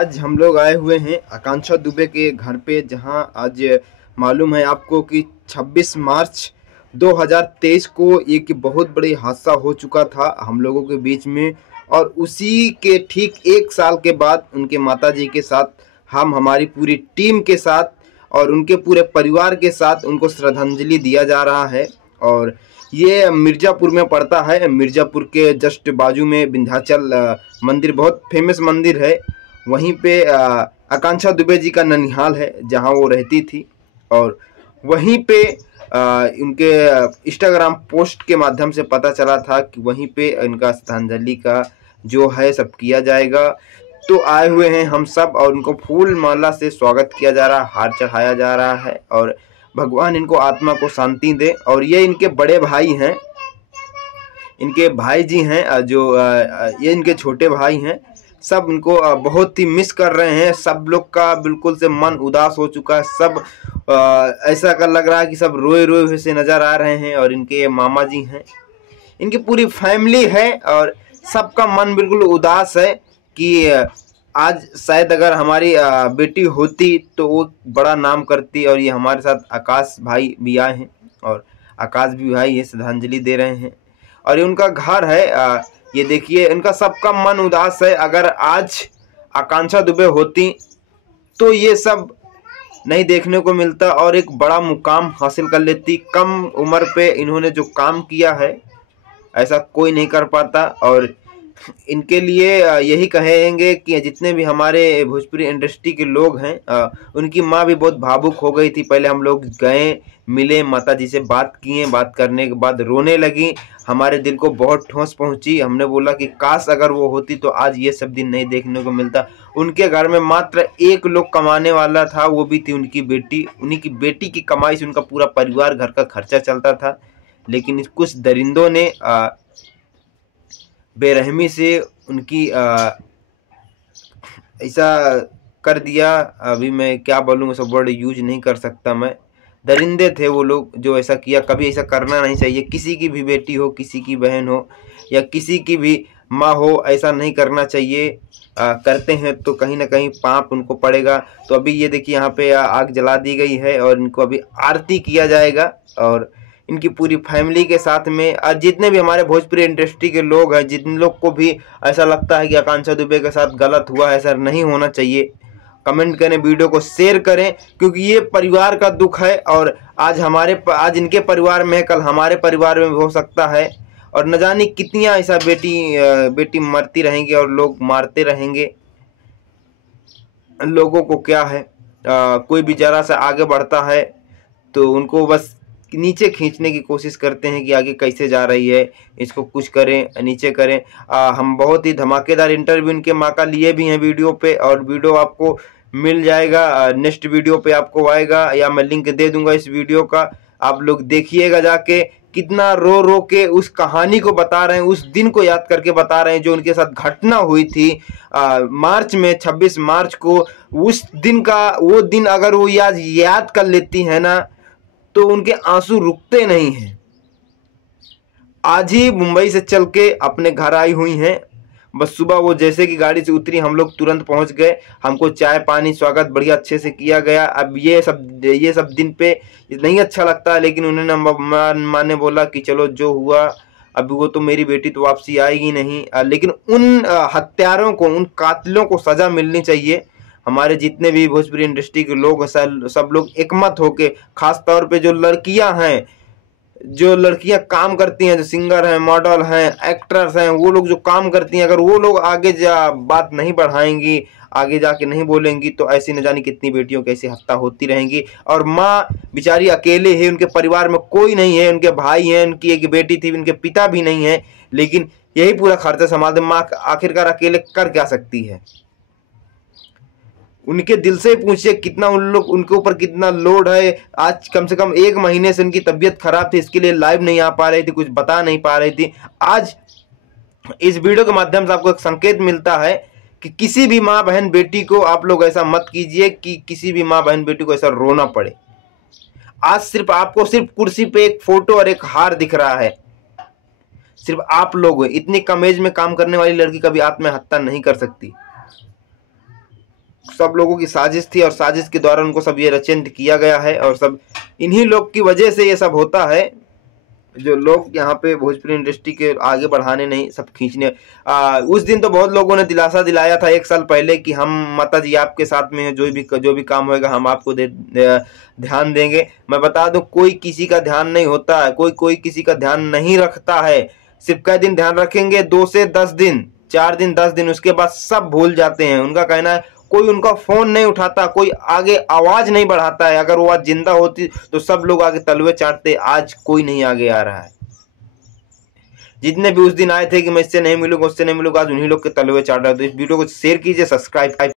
आज हम लोग आए हुए हैं आकांक्षा दुबे के घर पे, जहां आज मालूम है आपको कि 26 मार्च 2023 को एक बहुत बड़ी हादसा हो चुका था हम लोगों के बीच में। और उसी के ठीक एक साल के बाद उनके माताजी के साथ हम हमारी पूरी टीम के साथ और उनके पूरे परिवार के साथ उनको श्रद्धांजलि दिया जा रहा है। और ये मिर्ज़ापुर में पड़ता है। मिर्ज़ापुर के जस्ट बाजू में विंध्याचल मंदिर, बहुत फेमस मंदिर है। वहीं पे आकांक्षा दुबे जी का ननिहाल है, जहां वो रहती थी। और वहीं पे उनके इंस्टाग्राम पोस्ट के माध्यम से पता चला था कि वहीं पे इनका श्रद्धांजलि का जो है सब किया जाएगा। तो आए हुए हैं हम सब और उनको फूल माला से स्वागत किया जा रहा है, हार चढ़ाया जा रहा है। और भगवान इनको आत्मा को शांति दे। और ये इनके बड़े भाई हैं, इनके भाई जी हैं, जो ये इनके छोटे भाई हैं। सब इनको बहुत ही मिस कर रहे हैं। सब लोग का बिल्कुल से मन उदास हो चुका है। सब ऐसा कर लग रहा है कि सब रोए रोए हुए से नजर आ रहे हैं। और इनके मामा जी हैं, इनकी पूरी फैमिली है और सबका मन बिल्कुल उदास है कि आज शायद अगर हमारी बेटी होती तो वो बड़ा नाम करती। और ये हमारे साथ आकाश भाई भी आए हैं और आकाश भी भाई ये श्रद्धांजलि दे रहे हैं। और ये उनका घर है। ये देखिए, इनका सबका मन उदास है। अगर आज आकांक्षा दुबे होती तो ये सब नहीं देखने को मिलता और एक बड़ा मुकाम हासिल कर लेती। कम उम्र पे इन्होंने जो काम किया है ऐसा कोई नहीं कर पाता। और इनके लिए यही कहेंगे कि जितने भी हमारे भोजपुरी इंडस्ट्री के लोग हैं, उनकी माँ भी बहुत भावुक हो गई थी। पहले हम लोग गए, मिले, माता जी से बात किए, बात करने के बाद रोने लगी। हमारे दिल को बहुत ठोस पहुंची। हमने बोला कि काश अगर वो होती तो आज ये सब दिन नहीं देखने को मिलता। उनके घर में मात्र एक लोग कमाने वाला था, वो भी थी उनकी बेटी। उन्हीं की बेटी की कमाई से उनका पूरा परिवार, घर का खर्चा चलता था। लेकिन कुछ दरिंदों ने बेरहमी से उनकी ऐसा कर दिया। अभी मैं क्या बोलूँ, सब वर्ड यूज नहीं कर सकता मैं। दरिंदे थे वो लोग जो ऐसा किया। कभी ऐसा करना नहीं चाहिए। किसी की भी बेटी हो, किसी की बहन हो या किसी की भी माँ हो, ऐसा नहीं करना चाहिए। करते हैं तो कहीं ना कहीं पाप उनको पड़ेगा। तो अभी ये देखिए, यहाँ पे आग जला दी गई है और इनको अभी आरती किया जाएगा। और इनकी पूरी फैमिली के साथ में और जितने भी हमारे भोजपुरी इंडस्ट्री के लोग हैं, जिन लोग को भी ऐसा लगता है कि आकांक्षा दुबे के साथ गलत हुआ है, ऐसा नहीं होना चाहिए, कमेंट करें, वीडियो को शेयर करें। क्योंकि ये परिवार का दुख है। और आज इनके परिवार में, कल हमारे परिवार में भी हो सकता है। और न जाने कितनी ऐसा बेटी मरती रहेंगी और लोग मारते रहेंगे। लोगों को क्या है, कोई भी जरा सा आगे बढ़ता है तो उनको बस नीचे खींचने की कोशिश करते हैं कि आगे कैसे जा रही है, इसको कुछ करें, नीचे करें। हम बहुत ही धमाकेदार इंटरव्यू इनके माँ का लिए भी हैं वीडियो पे। और वीडियो आपको मिल जाएगा, नेक्स्ट वीडियो पे आपको आएगा, या मैं लिंक दे दूंगा इस वीडियो का। आप लोग देखिएगा जाके। कितना रो रो के उस कहानी को बता रहे हैं, उस दिन को याद करके बता रहे हैं जो उनके साथ घटना हुई थी मार्च में, 26 मार्च को। उस दिन का, वो दिन अगर वो याद कर लेती है ना, तो उनके आंसू रुकते नहीं हैं। आज ही मुंबई से चल के अपने घर आई हुई हैं। बस सुबह वो जैसे कि गाड़ी से उतरी, हम लोग तुरंत पहुंच गए। हमको चाय पानी स्वागत बढ़िया अच्छे से किया गया। अब ये सब दिन पे नहीं अच्छा लगता, लेकिन उन्होंने माँ ने बोला कि चलो जो हुआ, अभी वो तो मेरी बेटी तो वापसी आएगी नहीं। लेकिन उन हत्यारों को, उन कातिलों को सजा मिलनी चाहिए। हमारे जितने भी भोजपुरी इंडस्ट्री के लोग हैं, सब लोग एकमत होके, खास तौर पे जो लड़कियां हैं, जो लड़कियां काम करती हैं, जो सिंगर हैं, मॉडल हैं, एक्ट्रेस हैं, वो लोग जो काम करती हैं, अगर वो लोग आगे बात नहीं बढ़ाएंगी, आगे जाके नहीं बोलेंगी, तो ऐसी न जाने कितनी बेटियों की ऐसी हत्या होती रहेंगी। और माँ बेचारी अकेले है, उनके परिवार में कोई नहीं है। उनके भाई हैं, उनकी एक बेटी थी, उनके पिता भी नहीं है, लेकिन यही पूरा खर्चा संभालते। माँ आखिरकार अकेले कर क्या सकती है? उनके दिल से पूछिए कितना उनके ऊपर कितना लोड है। आज कम से कम 1 महीने से उनकी तबीयत खराब थी, इसके लिए लाइव नहीं आ पा रही थी, कुछ बता नहीं पा रही थी। आज इस वीडियो के माध्यम से आपको एक संकेत मिलता है कि किसी भी माँ बहन बेटी को आप लोग ऐसा मत कीजिए कि किसी भी माँ बहन बेटी को ऐसा रोना पड़े। आज सिर्फ आपको सिर्फ कुर्सी पे एक फोटो और एक हार दिख रहा है। सिर्फ आप लोग, इतनी कम एज में काम करने वाली लड़की कभी आत्महत्या नहीं कर सकती। सब लोगों की साजिश थी और साजिश के द्वारा उनको सब ये रचना किया गया है और सब इन्हीं लोग की वजह से ये सब होता है। जो लोग यहाँ पे भोजपुरी इंडस्ट्री के आगे बढ़ाने नहीं, सब खींचने। उस दिन तो बहुत लोगों ने दिलासा दिलाया था 1 साल पहले कि हम माता जी आपके साथ में हैं, जो भी काम होएगा हम आपको ध्यान देंगे। मैं बता दूं कोई किसी का ध्यान नहीं होता है, कोई किसी का ध्यान नहीं रखता है। सिर्फ कई दिन ध्यान रखेंगे, 2 से 10 दिन, 4 दिन 10 दिन, उसके बाद सब भूल जाते हैं। उनका कहना है कोई उनका फोन नहीं उठाता, कोई आगे आवाज नहीं बढ़ाता है। अगर वो आज जिंदा होती तो सब लोग आगे तलवे चाटते। आज कोई नहीं आगे आ रहा है। जितने भी उस दिन आए थे कि मैं इससे नहीं मिलूंगा उससे नहीं मिलूंगा, आज उन्हीं लोग के तलवे चाट रहे। तो इस वीडियो को शेयर कीजिए, सब्सक्राइब